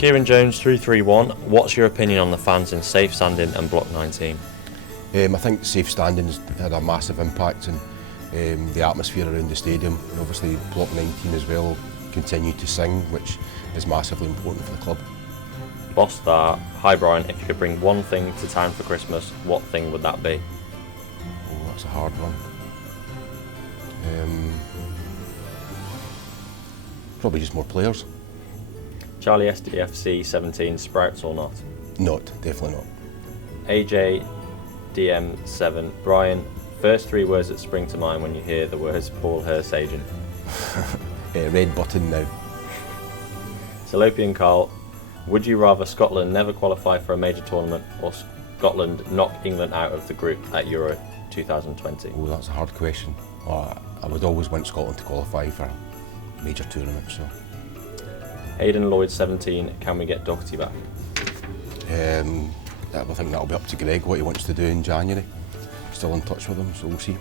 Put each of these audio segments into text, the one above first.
Kieran Jones 331. What's your opinion on the fans in safe standing and block 19? I think safe standing's had a massive impact on the atmosphere around the stadium, and obviously block 19 as well continued to sing, which is massively important for the club. Boss Star, hi Brian, if you could bring one thing to town for Christmas, what thing would that be? Oh, that's a hard one. Probably just more players. Charlie SDFC 17, Sprouts or not? Not, definitely not. AJ DM7, Brian, first three words that spring to mind when you hear the words Paul Hurst agent. Red button now. Salopian Carl, would you rather Scotland never qualify for a major tournament or Scotland knock England out of the group at Euro 2020? Oh, that's a hard question. I would always want Scotland to qualify for a major tournament. So. Hayden Lloyd 17, can we get Doherty back? I think that'll be up to Greg what he wants to do in January. Still in touch with him, so we'll see.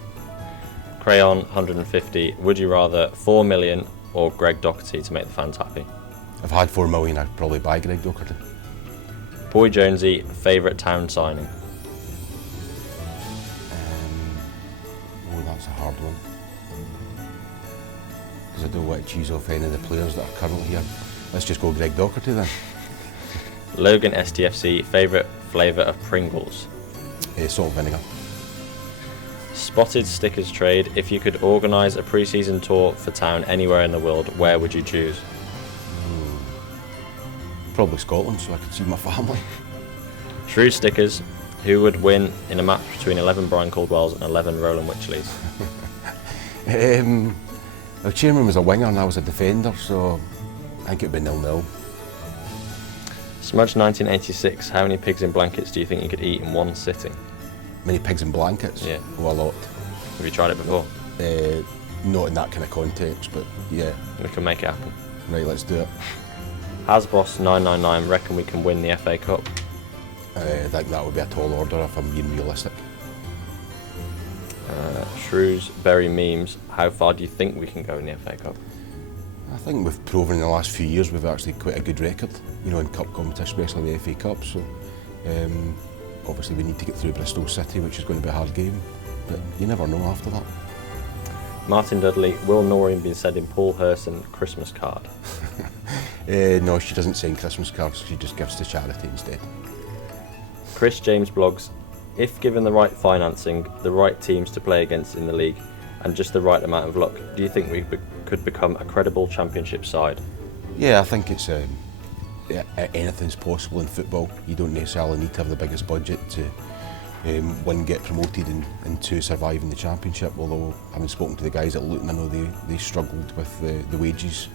Crayon 150, would you rather 4 million or Greg Doherty to make the fans happy? If I had 4 million, I'd probably buy Greg Doherty. Boy Jonesy, favourite town signing? Oh, that's a hard one. Because I don't want to choose off any of the players that are currently here. Let's just go Greg Doherty then. Logan STFC, favourite flavour of Pringles? Salt vinegar. Spotted stickers trade, if you could organise a pre-season tour for town anywhere in the world, where would you choose? Probably Scotland, so I could see my family. Shrew stickers, who would win in a match between 11 Brian Caldwells and 11 Roland Wychleys? The chairman was a winger and I was a defender, so I think it would be 0-0. Smudge 1986, how many pigs in blankets do you think you could eat in one sitting? Many pigs in blankets? Yeah. Oh, a lot. Have you tried it before? Not in that kind of context, but yeah. We can make it happen. Right, let's do it. Hasboss 999, reckon we can win the FA Cup? I think that would be a tall order if I'm being realistic. Shrewsbury memes, how far do you think we can go in the FA Cup? I think we've proven in the last few years we've actually quite a good record, you know, in cup competition, especially the FA Cup. So obviously we need to get through Bristol City, which is going to be a hard game, but you never know after that. Martin Dudley, will Noreen be sending Paul Hurst Christmas card? No, she doesn't send Christmas cards, she just gives to charity instead. Chris James blogs, if given the right financing, the right teams to play against in the league, and just the right amount of luck, do you think we could become a credible championship side? Yeah, I think it's anything's possible in football. You don't necessarily need to have the biggest budget to one, get promoted and two, survive in the championship. Although having spoken to the guys at Luton, I know they struggled with the wages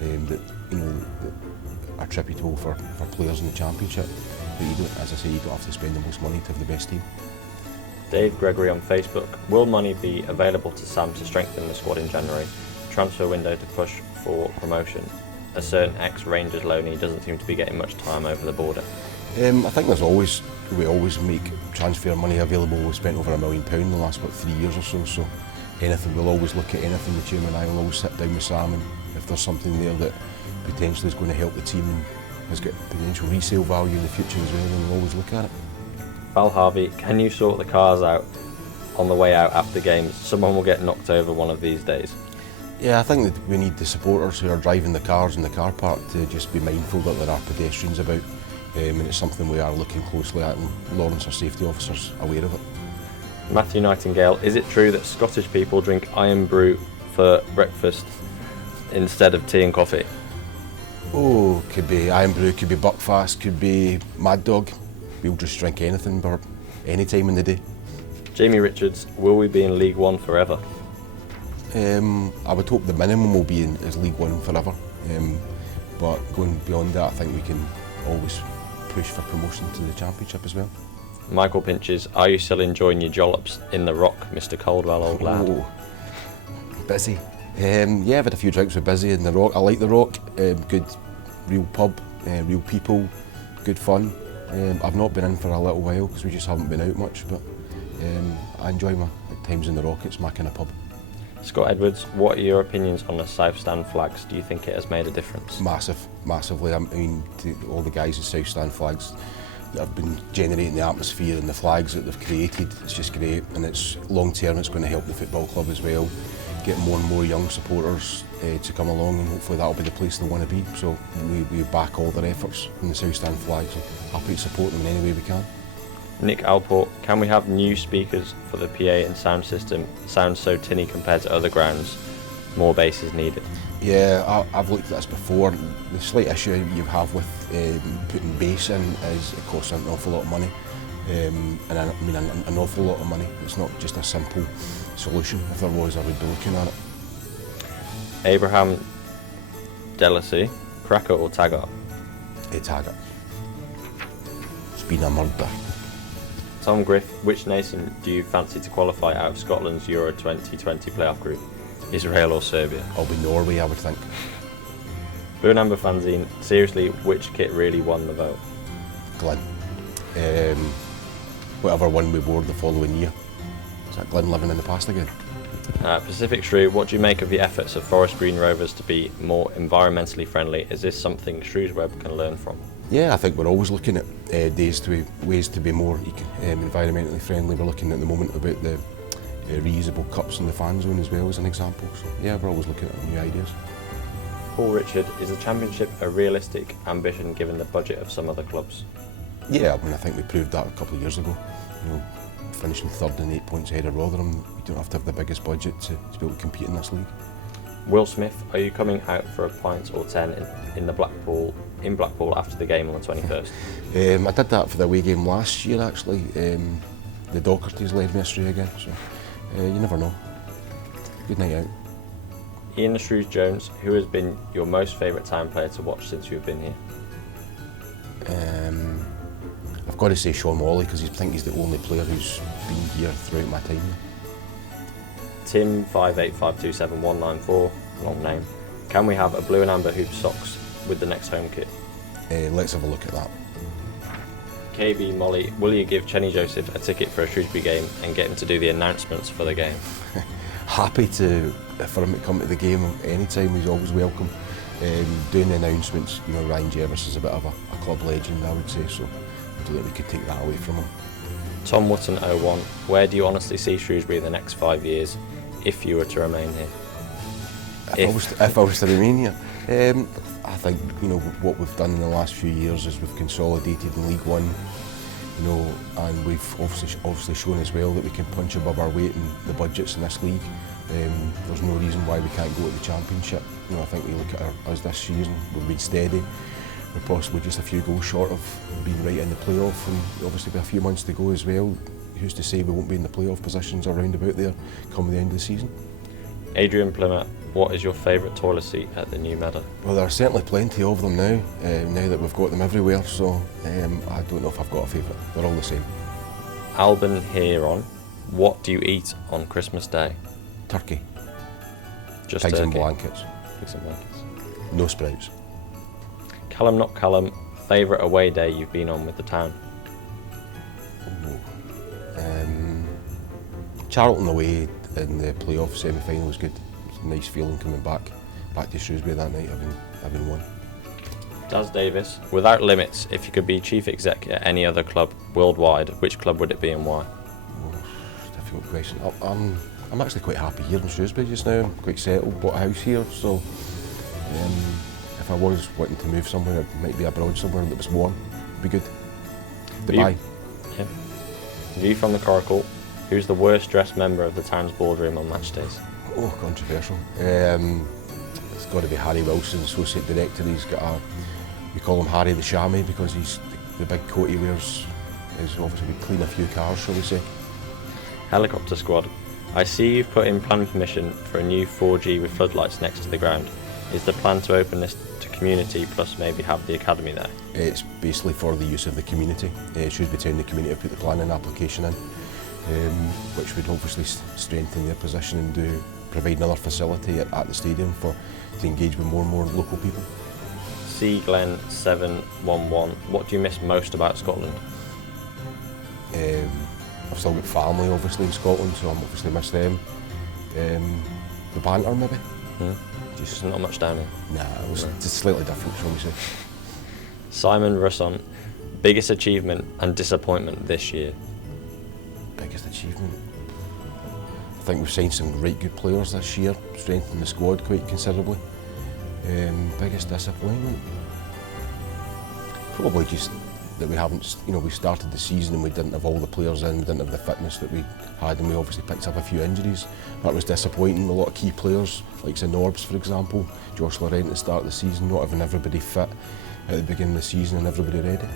that are attributable for players in the championship. But you don't, as I say, you don't have to spend the most money to have the best team. Dave Gregory on Facebook, will money be available to Sam to strengthen the squad in January? Transfer window to push for promotion. A certain ex-Rangers loanee doesn't seem to be getting much time over the border. I think we always make transfer money available. We've spent over £1 million in the last 3 years or so. So anything, we'll always look at anything. The chairman and I will always sit down with Sam, and if there's something there that potentially is going to help the team and has got potential resale value in the future as well, then we'll always look at it. Val Harvey, can you sort the cars out on the way out after games? Someone will get knocked over one of these days. Yeah, I think that we need the supporters who are driving the cars in the car park to just be mindful that there are pedestrians about, and it's something we are looking closely at, and Lawrence, our safety officer's aware of it. Matthew Nightingale, is it true that Scottish people drink iron brew for breakfast instead of tea and coffee? Oh, could be iron brew, could be buckfast, could be mad dog. We'll just drink anything, but any time in the day. Jamie Richards, will we be in League One forever? I would hope the minimum will be as League One forever, but going beyond that, I think we can always push for promotion to the Championship as well. Michael Pinches, are you still enjoying your jollops in the Rock, Mr. Caldwell, old lad? Oh, busy. Yeah, I've had a few drinks with Busy in the Rock. I like the Rock, good real pub, real people, good fun. I've not been in for a little while because we just haven't been out much, but I enjoy my times in the Rock. It's my kind of pub. Scott Edwards, what are your opinions on the South Stand flags? Do you think it has made a difference? Massively. I mean, all the guys at South Stand flags that have been generating the atmosphere and the flags that they've created, it's just great, and it's long term, it's going to help the football club as well, get more and more young supporters to come along, and hopefully that'll be the place they want to be. So we back all their efforts in the South Stand flags, and happy to support them in any way we can. Nick Alport, can we have new speakers for the PA and sound system? Sounds so tinny compared to other grounds. More bass is needed. Yeah, I've looked at this before. The slight issue you have with putting bass in is it costs an awful lot of money. And I mean an awful lot of money. It's not just a simple solution. If there was, I would be looking at it. Abraham Delacy, cracker or Taggart? Taggart. It's been a murder. Tom Griff, which nation do you fancy to qualify out of Scotland's Euro 2020 playoff group? Israel or Serbia? I'll be Norway, I would think. Blue and Amber fanzine, seriously, which kit really won the vote? Glen. Whatever one we wore the following year. Is that Glen living in the past again? Pacific Shrew, what do you make of the efforts of Forest Green Rovers to be more environmentally friendly? Is this something Shrewsbury can learn from? Yeah, I think we're always looking at ways to be more environmentally friendly. We're looking at the moment about the reusable cups in the fan zone as well as an example. So yeah, we're always looking at new ideas. Paul Richard, is the Championship a realistic ambition given the budget of some other clubs? Yeah, I mean, I think we proved that a couple of years ago. You know, finishing third and 8 points ahead of Rotherham, we don't have to have the biggest budget to be able to compete in this league. Will Smith, are you coming out for a pint or 10 in Blackpool after the game on the 21st? I did that for the away game last year actually. The Dochertys led me astray again, so you never know. Good night out. Ian the Shrews Jones, who has been your most favourite town player to watch since you've been here? I've got to say Sean Wally, because I think he's the only player who's been here throughout my time here. Tim 585279194, long name. Can we have a blue and amber hoop socks with the next home kit? Let's have a look at that. KB Molly, will you give Chenny Joseph a ticket for a Shrewsbury game and get him to do the announcements for the game? Happy for him to come to the game anytime. He's always welcome. Doing the announcements, you know, Ryan Jervis is a bit of a club legend, I would say, so I don't think we could take that away from him. Tom Wootton 01, where do you honestly see Shrewsbury in the next 5 years if you were to remain here? If I was to remain here, I think, you know, what we've done in the last few years is we've consolidated in League One, you know, and we've obviously shown as well that we can punch above our weight in the budgets in this league. There's no reason why we can't go to the Championship. You know, I think we look at us this season, we've been steady. We're possibly just a few goals short of being right in the playoff, and obviously with a few months to go as well, who's to say we won't be in the playoff positions or round about there come the end of the season. Adrian Plymouth, what is your favourite toilet seat at the new Meadow? Well, there are certainly plenty of them now, now that we've got them everywhere, so I don't know if I've got a favourite. They're all the same. Alban Heron, what do you eat on Christmas Day? Turkey. Just Pigs turkey. and blankets. Pigs and blankets. No sprouts. Callum not Callum, favourite away day you've been on with the town? Charlton away in the playoff semi-final was good. It was a nice feeling coming back to Shrewsbury that night, having won. Daz Davis, without limits, if you could be chief exec at any other club worldwide, which club would it be and why? Difficult question. I'm actually quite happy here in Shrewsbury just now. I'm quite settled, bought a house here, so if I was wanting to move somewhere, it might be abroad somewhere that was warm. It'd be good. Dubai. Yeah. View from the Coracle, who's the worst dressed member of the town's boardroom on match days? Oh, controversial. It's got to be Harry Wilson, associate director. He's got we call him Harry the Chamois because he's the big coat he wears is obviously we clean a few cars, shall we say. Helicopter squad, I see you've put in planning permission for a new 4G with floodlights next to the ground. Is the plan to open this to community plus maybe have the academy there? It's basically for the use of the community. Shrewsbury Town, the community have put the planning application in, which would obviously strengthen their position and provide another facility at the stadium to engage with more and more local people. C Glen 711, what do you miss most about Scotland? I've still got family obviously in Scotland, so I'm obviously miss them. The banter maybe? Just not much down here. Nah, it was just slightly different, shall we say. Simon Russon, biggest achievement and disappointment this year? Biggest achievement? I think we've signed some great good players this year, strengthened the squad quite considerably. Biggest disappointment? Probably just that we haven't, we started the season and we didn't have all the players in, we didn't have the fitness that we had, and we obviously picked up a few injuries. That was disappointing. A lot of key players, like Norbs for example, Josh Laurent at the start of the season, not having everybody fit at the beginning of the season and everybody ready.